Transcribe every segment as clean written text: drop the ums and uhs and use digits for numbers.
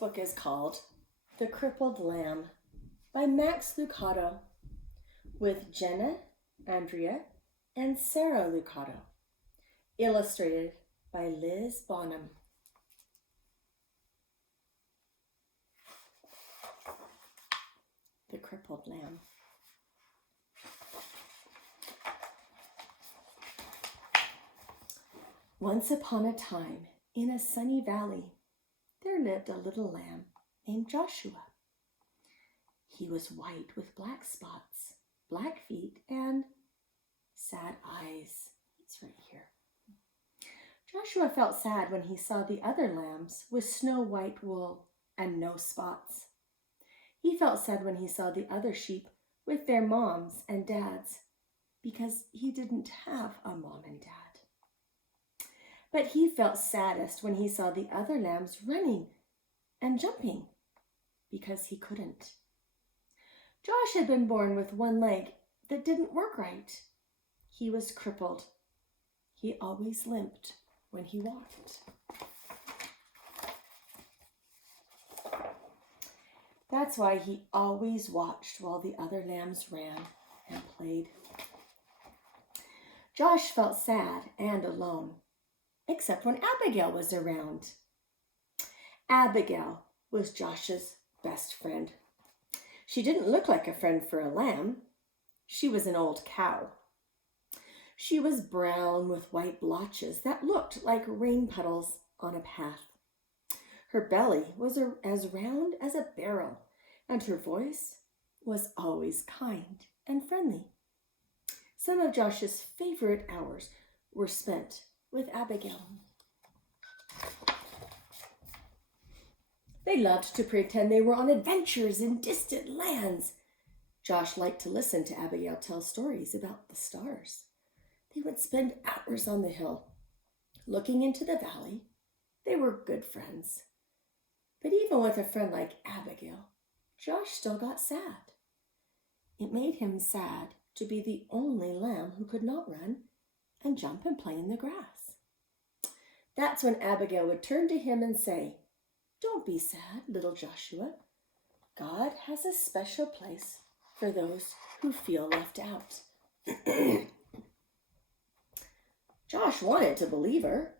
book is called The Crippled Lamb by Max Lucado with Jenna, Andrea, and Sarah Lucado. Illustrated by Liz Bonham. The Crippled Lamb. Once upon a time, in a sunny valley, there lived a little lamb named Joshua. He was white with black spots, black feet, and sad eyes. It's right here. Joshua felt sad when he saw the other lambs with snow-white wool and no spots. He felt sad when he saw the other sheep with their moms and dads, because he didn't have a mom and dad. But he felt saddest when he saw the other lambs running and jumping, because he couldn't. Josh had been born with one leg that didn't work right. He was crippled. He always limped when he walked. That's why he always watched while the other lambs ran and played. Josh felt sad and alone, except when Abigail was around. Abigail was Josh's best friend. She didn't look like a friend for a lamb. She was an old cow. She was brown with white blotches that looked like rain puddles on a path. Her belly was as round as a barrel, and her voice was always kind and friendly. Some of Josh's favorite hours were spent with Abigail. They loved to pretend they were on adventures in distant lands. Josh liked to listen to Abigail tell stories about the stars. They would spend hours on the hill, looking into the valley. They were good friends. But even with a friend like Abigail, Josh still got sad. It made him sad to be the only lamb who could not run and jump and play in the grass. That's when Abigail would turn to him and say, "Don't be sad, little Joshua. God has a special place for those who feel left out." Josh wanted to believe her,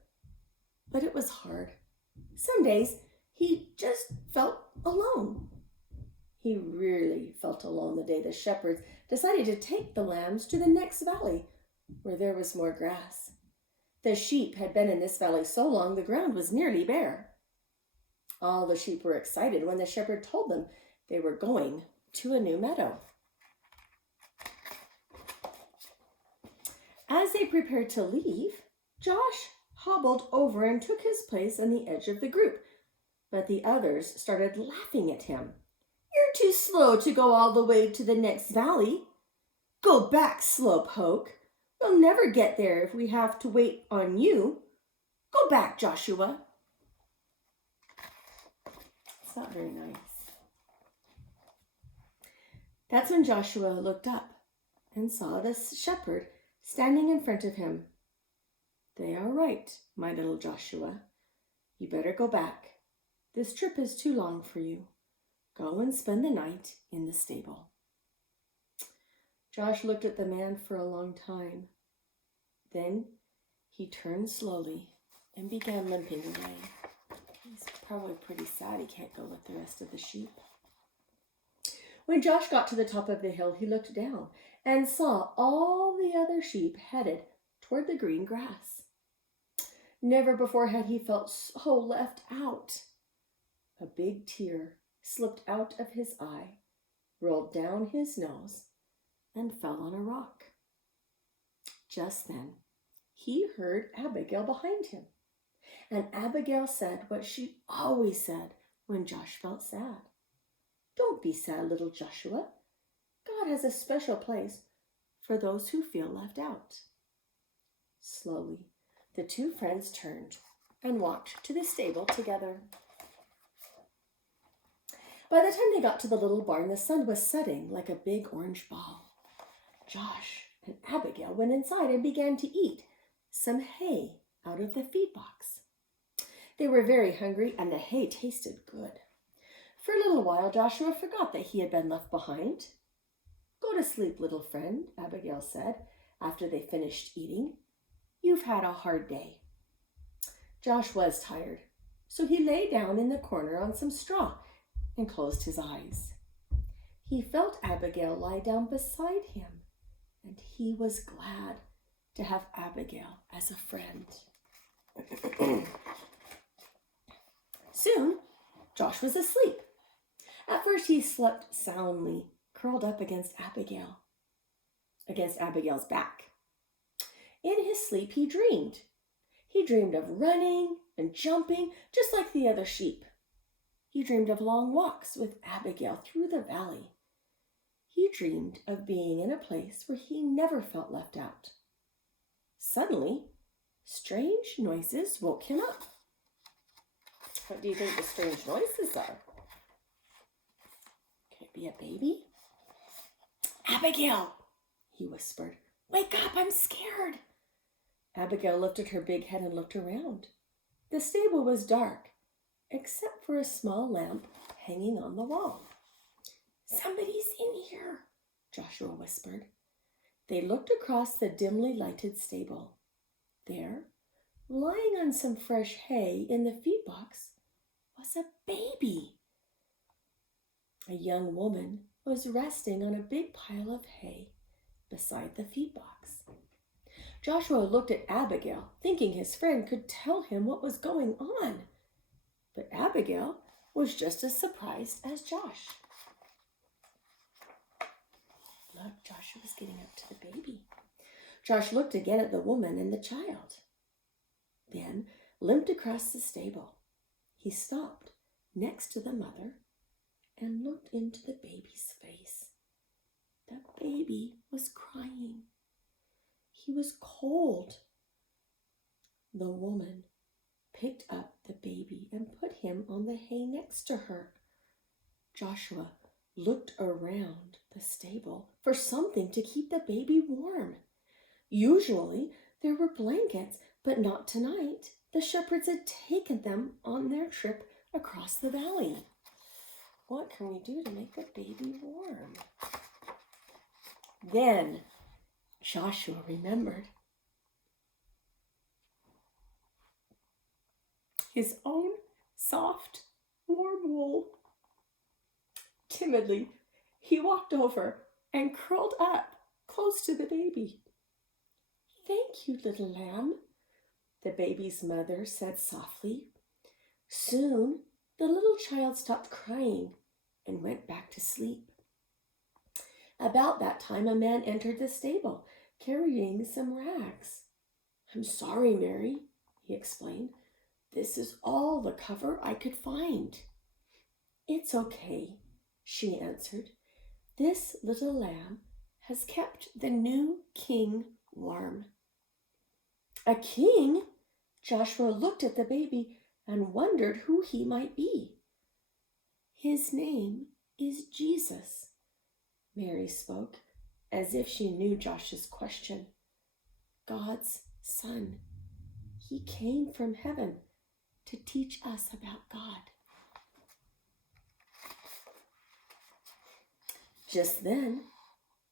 but it was hard. Some days he just felt alone. He really felt alone the day the shepherds decided to take the lambs to the next valley where there was more grass. The sheep had been in this valley so long the ground was nearly bare. All the sheep were excited when the shepherd told them they were going to a new meadow. As they prepared to leave, Josh hobbled over and took his place on the edge of the group, but the others started laughing at him. "You're too slow to go all the way to the next valley. Go back, slowpoke. We'll never get there if we have to wait on you. Go back, Joshua." It's not very nice. That's when Joshua looked up and saw the shepherd standing in front of him. "They are right, my little Joshua. You better go back. This trip is too long for you. Go and spend the night in the stable." Josh looked at the man for a long time. Then he turned slowly and began limping away. He's probably pretty sad he can't go with the rest of the sheep. When Josh got to the top of the hill, he looked down and saw all the other sheep headed toward the green grass. Never before had he felt so left out. A big tear slipped out of his eye, rolled down his nose, and fell on a rock. Just then, he heard Abigail behind him, and Abigail said what she always said when Josh felt sad. "Don't be sad, little Joshua. God has a special place for those who feel left out." Slowly, the two friends turned and walked to the stable together. By the time they got to the little barn, the sun was setting like a big orange ball. Josh and Abigail went inside and began to eat some hay out of the feed box. They were very hungry and the hay tasted good. For a little while, Joshua forgot that he had been left behind. "Go to sleep, little friend," Abigail said after they finished eating. "You've had a hard day." Josh was tired, so he lay down in the corner on some straw and closed his eyes. He felt Abigail lie down beside him, and he was glad to have Abigail as a friend. Soon, Josh was asleep. At first, he slept soundly, curled up against Abigail's back. In his sleep, he dreamed. He dreamed of running and jumping, just like the other sheep. He dreamed of long walks with Abigail through the valley. He dreamed of being in a place where he never felt left out. Suddenly, strange noises woke him up. What do you think the strange noises are? Could it be a baby? "Abigail," he whispered. "Wake up, I'm scared." Abigail lifted her big head and looked around. The stable was dark, except for a small lamp hanging on the wall. "Somebody's in here," Joshua whispered. They looked across the dimly lighted stable. There, lying on some fresh hay in the feed box, was a baby. A young woman was resting on a big pile of hay beside the feed box. Joshua looked at Abigail, thinking his friend could tell him what was going on. But Abigail was just as surprised as Josh. Look, Joshua was getting up to the baby. Josh looked again at the woman and the child, then limped across the stable. He stopped next to the mother and looked into the baby's face. The baby was crying. He was cold. The woman picked up the baby and put him on the hay next to her. Joshua looked around the stable for something to keep the baby warm. Usually there were blankets, but not tonight. The shepherds had taken them on their trip across the valley. What can we do to make the baby warm? Then Joshua remembered his own soft, warm wool. Timidly, he walked over and curled up close to the baby. "Thank you, little lamb," the baby's mother said softly. Soon, the little child stopped crying and went back to sleep. About that time, a man entered the stable, carrying some rags. "I'm sorry, Mary," he explained. "This is all the cover I could find." "It's okay," she answered. "This little lamb has kept the new king warm." A king? Joshua looked at the baby and wondered who he might be. "His name is Jesus," Mary spoke, as if she knew Josh's question. "God's Son. He came from heaven to teach us about God." Just then,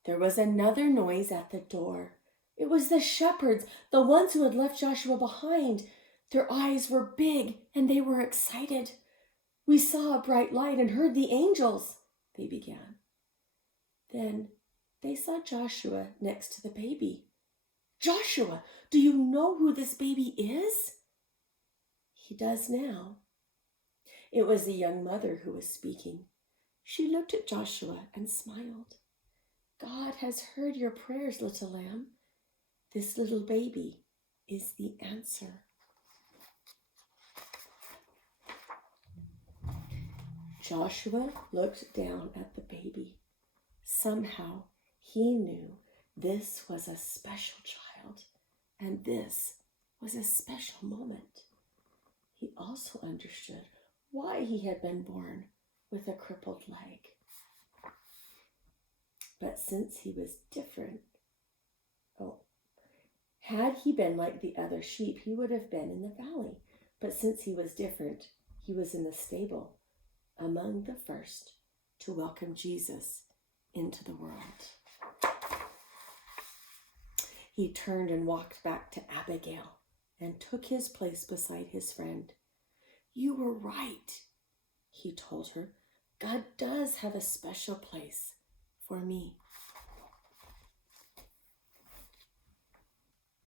there was another noise at the door. It was the shepherds, the ones who had left Joshua behind. Their eyes were big and they were excited. "We saw a bright light and heard the angels," they began. Then they saw Joshua next to the baby. "Joshua, do you know who this baby is?" He does now. It was the young mother who was speaking. She looked at Joshua and smiled. "God has heard your prayers, little lamb. This little baby is the answer." Joshua looked down at the baby. Somehow he knew this was a special child, and this was a special moment. He also understood why he had been born with a crippled leg. But since he was different, had he been like the other sheep, he would have been in the valley. But since he was different, he was in the stable among the first to welcome Jesus into the world. He turned and walked back to Abigail and took his place beside his friend. "You were right," he told her. "God does have a special place for me."